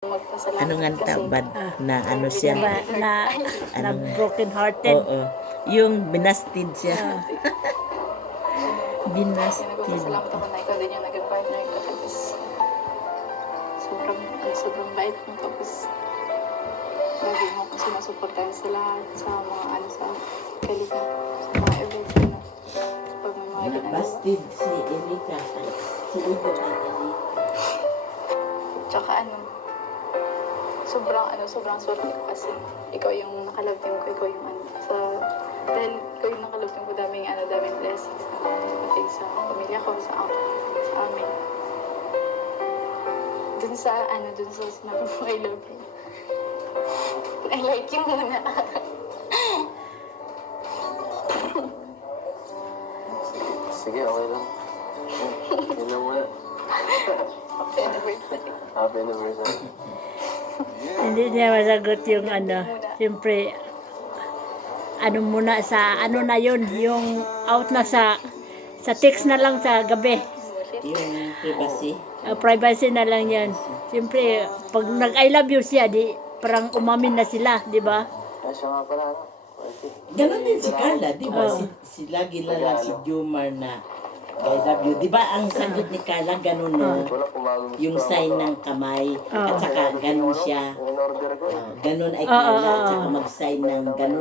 magpasalamat Ano nga kasi tabad na ano siya? Na broken hearted. Oo. Yung binasted siya. Binasted. nagpapasalamat ako na ikaw din yung naging partner ko. Tapos sobrang bait mo. Tapos lagi mo akong sinusuportahan sa lahat, sa mga sa kalinga, sa mga events na pag may mga ginagawa. Busted si Erika. Si Erika at Erika. Tsaka sobrang swerte ko kasi ikaw yung nakalove team ko, ikaw yung dahil ikaw yung nakalove team ko, daming blessings na dumating sa pamilya ko, sa amin. Dun sa sinabi mo, I love you. I like you muna. Sige, okay lang. Yun lang muna. Happy anniversary. Happy anniversary. Hindi niya masagot yung siyempre, muna sa, na yun, yung out na sa text na lang sa gabi. Yung privacy. Privacy na lang yan. Siyempre, pag nag-I love you siya, di, parang umamin na sila, di ba? Ay, siya nga pala, ano? Ganon din si Carla, di ba? Si lagi na lang si Jomar na I love you. Di ba ang sagot ni Carla ganon no? Wala pumamin Yung sign ng kamay at saka ganon siya. In order ko. Ganon ay Carla at saka mag-sign ng ganon.